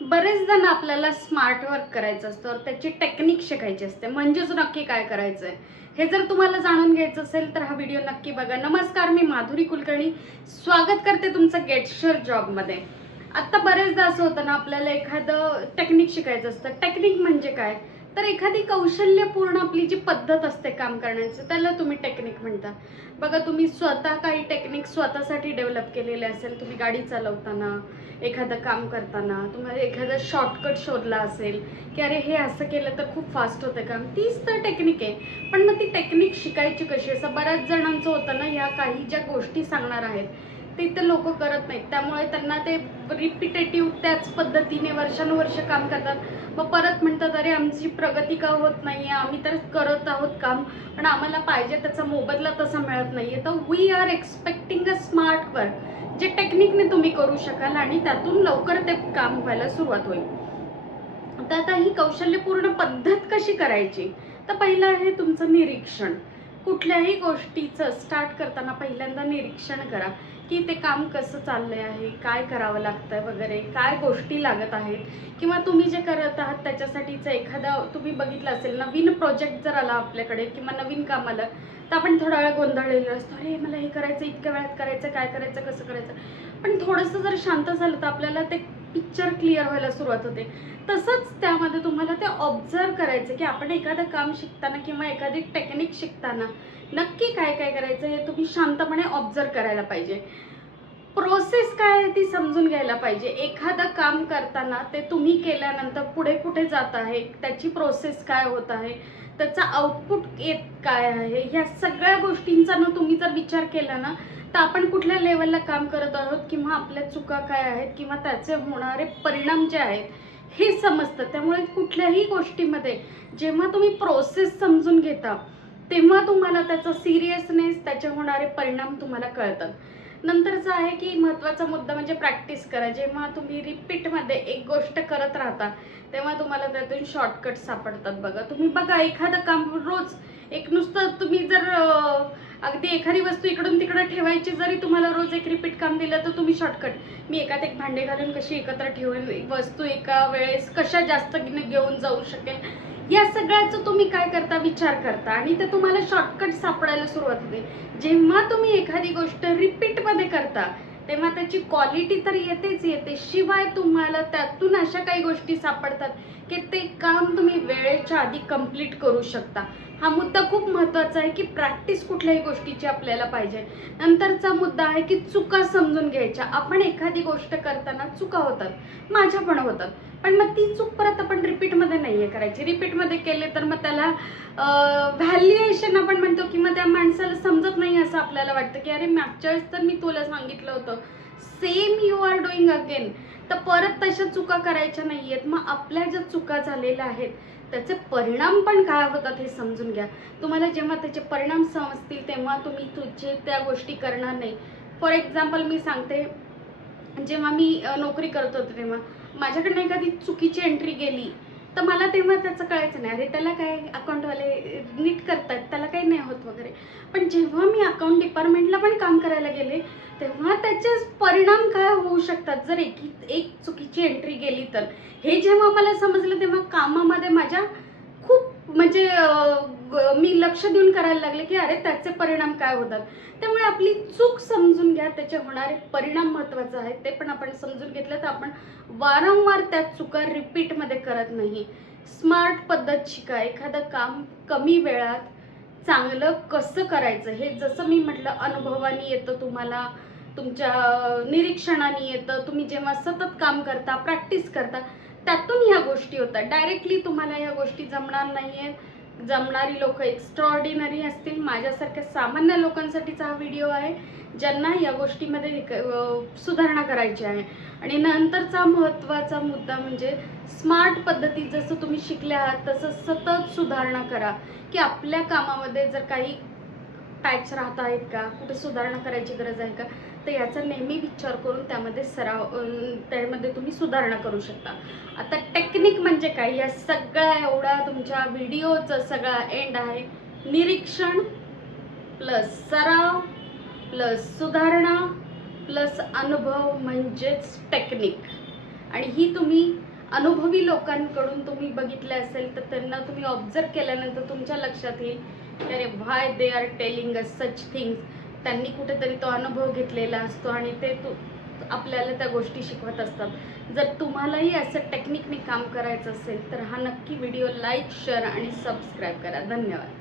बरेच जण आपल्याला स्मार्ट वर्क करायचं असतं, त्याची टेक्निक शिकायची असते, म्हणजेच नक्की काय करायचं आहे हे जर तुम्हाला जाणून घ्यायचं असेल तर हा व्हिडिओ नक्की बघा. नमस्कार, मी माधुरी कुलकर्णी स्वागत करते तुमचं गेटशर जॉबमध्ये. आता बरेचदा असं होतं ना, आपल्याला एखादं टेक्निक शिकायचं असतं. टेक्निक म्हणजे काय, तर एखादी कौशल्यपूर्ण आपली जी पद्धत असते काम करण्याची त्याला तुम्ही टेक्निक म्हणता. बघा, तुम्ही स्वतः काही टेक्निक स्वतःसाठी डेव्हलप केलेले असेल. तुम्ही गाडी चालवताना, एखादं काम करताना तुम्हाला एखादा शॉर्टकट शोधला असेल की अरे हे असं केलं तर खूप फास्ट होतं काम, तीच तर टेक्निक आहे. पण मग ती टेक्निक शिकायची कशी, असं बऱ्याच जणांचं होतं ना. ह्या काही ज्या गोष्टी सांगणार आहेत ते तर लोक करत नाहीत, त्यामुळे त्यांना ते रिपिटेटिव्ह त्याच पद्धतीने वर्षानुवर्ष काम करतात. मग परत म्हणतात अरे आमची प्रगती का होत नाही आहे, आम्ही तर करत आहोत काम पण आम्हाला पाहिजे त्याचा मोबदला तसा मिळत नाही आहे. तर we are expecting a smart work, जे टेक्निकने तुम्ही करू शकाल आणि त्यातून लवकर ते काम व्हायला सुरुवात होईल. तर आता ही कौशल्यपूर्ण पद्धत कशी करायची, तर पहिलं आहे तुमचं निरीक्षण. कुठल्याही गोष्टीचं स्टार्ट करताना पहिल्यांदा निरीक्षण करा की ते काम कसं चाललंय आहे, काय करावं लागतंय वगैरे, काय गोष्टी लागत आहेत, किंवा तुम्ही जे करत आहात त्याच्यासाठीचं एखादा तुम्ही बघितलं असेल नवीन प्रोजेक्ट जर आला आपल्याकडे किंवा नवीन काम आलं तर आपण थोडा वेळ गोंधळलेलो असतो. अरे मला हे करायचं, इतक्या वेळात करायचं, काय करायचं, कसं करायचं. पण थोडंसं जर शांत झालं तर आपल्याला ते पिक्चर क्लिअर व्हायला सुरुवात होते. तसंच त्यामध्ये तुम्हाला ते ऑब्झर्व करायचं की आपण एखादं काम शिकताना किंवा एखादी टेक्निक शिकताना नक्की काय काय करायचं हे तुम्ही शांतपणे ऑब्झर्व करायला पाहिजे. प्रोसेस काय आहे ती समजून घ्यायला पाहिजे. एखादं काम करताना ते तुम्ही केल्यानंतर पुढे कुठे जात आहे, त्याची प्रोसेस काय होत आहे, त्याचा आउटपुट येत काय आहे, ह्या सगळ्या गोष्टींचा ना तुम्ही जर विचार केला ना तर आपण कुठल्या लेवलला काम करत आहोत किंवा आपल्या चुका काय आहेत किंवा त्याचे होणारे परिणाम जे आहेत हे समजतं. त्यामुळे कुठल्याही गोष्टीमध्ये जेव्हा तुम्ही प्रोसेस समजून घेता तेव्हा तुम्हाला त्याचा सिरियसनेस, त्याचे होणारे परिणाम तुम्हाला कळतात. नंतरचा आहे की महत्त्वाचा मुद्दा म्हणजे प्रॅक्टिस करा. जेव्हा तुम्ही रिपीटमध्ये एक गोष्ट करत राहता तेव्हा तुम्हाला त्यातून शॉर्टकट सापडतात. बघा, तुम्ही बघा एखादं काम रोज एक नुसतं तुम्ही जर अगदी एखादी वस्तू इकडून तिकडं ठेवायची जरी तुम्हाला रोज एक रिपीट काम दिलं तर तुम्ही शॉर्टकट, मी एकात एक भांडे घालून कशी एकत्र ठेवेल, वस्तू एका वेळेस कशा जास्त घेऊन जाऊ शकेल, या सगळ्याचं तुम्ही काय करता विचार करता आणि ते तुम्हाला शॉर्टकट सापडायला सुरुवात होते. जेव्हा तुम्ही एखादी गोष्ट रिपीटमध्ये करता तेव्हा त्याची क्वालिटी तर येतेच येते, शिवाय तुम्हाला त्यातून अशा काही गोष्टी सापडतात की ते काम तुम्ही वेळेच्या आधी कंप्लीट करू शकता. हा मुद्दा खूप महत्त्वाचा आहे की प्रॅक्टिस कुठल्याही गोष्टीची आपल्याला पाहिजे. नंतरचा मुद्दा आहे की चुका समजून घ्यायच्या. आपण एखादी गोष्ट करताना चुका होतात, माझ्या पण होतात, पण मग ती चूक परत आपण रिपीटमध्ये नाही आहे करायची. रिपीटमध्ये केले तर मग त्याला व्हॅल्युएशन आपण म्हणतो किंवा त्या माणसाला समजत नाही असं आपल्याला वाटतं की अरे मागच्या वेळेस तर मी तुला सांगितलं होतं, same you are doing again. तर परत तशा चुका करायच्या नाही आहेत. मग आपल्या ज्या चुका झालेल्या आहेत त्याचे परिणाम पण काय होतात हे समजून घ्या. तुम्हाला जेव्हा त्याचे परिणाम समजतील तेव्हा तुम्ही तुझे त्या गोष्टी करणार नाही. फॉर एक्झाम्पल मी सांगते, जेव्हा मी नोकरी करत होते तेव्हा माझ्याकडनं एखादी चुकीची एंट्री गेली तर मला तेव्हा त्याचं कळायचं नाही, अरे त्याला काय अकाउंटवाले नीट करतात, त्याला काही नाही होत वगैरे. पण जेव्हा मी अकाउंट डिपार्टमेंटला पण काम करायला गेले तेव्हा त्याचे परिणाम काय होऊ शकतात जर एक चुकीची एंट्री गेली तर, हे जेव्हा मला समजलं तेव्हा कामामध्ये माझ्या खूप म्हणजे मी लक्ष देऊन करायला लागले की अरे त्याचे परिणाम काय होतात. त्यामुळे आपली चूक समजून घ्या, त्याचे होणारे परिणाम महत्त्वाचे आहेत, ते पण आपण समजून घेतलं तर आपण वारंवार त्या चुका रिपीटमध्ये करत नाही. स्मार्ट पद्धत शिका. एखादं काम कमी वेळात चांगलं कसं करायचं हे जसं मी म्हटलं अनुभवाने येतं तुम्हाला, तुमच्या निरीक्षणाने येतं. तुम्ही जेव्हा सतत काम करता, प्रॅक्टिस करता त्यातून ह्या गोष्टी होतात. डायरेक्टली तुम्हाला ह्या गोष्टी जमणार नाही आहेत. जमणारी लोक एक्स्ट्राऑर्डिनरी असतील. माझ्यासारख्या सामान्य लोकांसाठीचा हा व्हिडिओ आहे ज्यांना या गोष्टीमध्ये सुधारणा करायची आहे. आणि नंतरचा महत्त्वाचा मुद्दा म्हणजे स्मार्ट पद्धती जसं तुम्ही शिकल्या आहात तसं सतत सुधारणा करा की आपल्या कामामध्ये जर काही पॅच राहत आहेत का, कुठे सुधारणा करायची गरज आहे का, तर याचा नेहमी विचार करून त्यामध्ये तुम्ही सुधारणा करू शकता. आता टेक्निक म्हणजे काय, या सगळ्या एवढा तुमच्या व्हिडिओचा सगळा एंड आहे निरीक्षण प्लस सराव प्लस सुधारणा प्लस अनुभव म्हणजेच टेक्निक. आणि ही तुम्ही अनुभवी लोकांकडून तुम्ही बघितले असेल तर त्यांना तुम्ही ऑब्झर्व केल्यानंतर तुमच्या लक्षात येईल की अरे why they are telling us such things. त्यांनी कुठेतरी तो अनुभव घेतलेला असतो आणि ते आपल्याला त्या गोष्टी शिकवत असतात. जर तुम्हालाही असं टेक्निकने काम करायचं असेल तर हा नक्की व्हिडिओ लाईक, शेअर आणि सबस्क्राईब करा. धन्यवाद.